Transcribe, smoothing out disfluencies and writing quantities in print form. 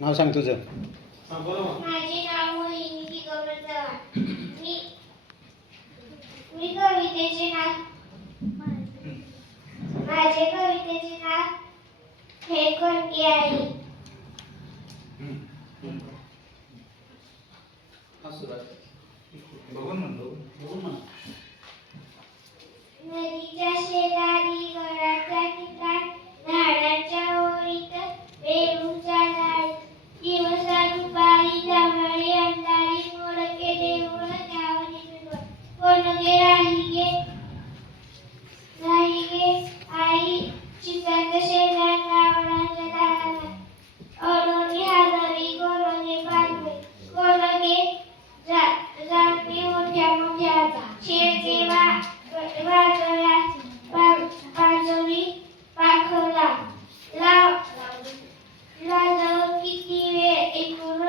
नाव सांग तुझं. माझे नाव मोहिनी दिगंबर चव्हाण. मी कवितेचे नाव माझे कवितेचे नाव हे कोणती आहे. नदीच्या शेजारी घराच्या ठिकाण झाडाच्या ओळीत वेरूळच्या झाड दिवसा दुपारी जांभळी अंधारी मोडके देऊळ त्यावर कोणगे राही गे आई चिकाच शेजार रावणाच्या दाराला अडोनी हादरी कोणगे पाडवे कोणगे जाणते मोठ्या मोठ्या शेळके वाजवल्या बाजरी पाखला लाजव किती वेळ एकूण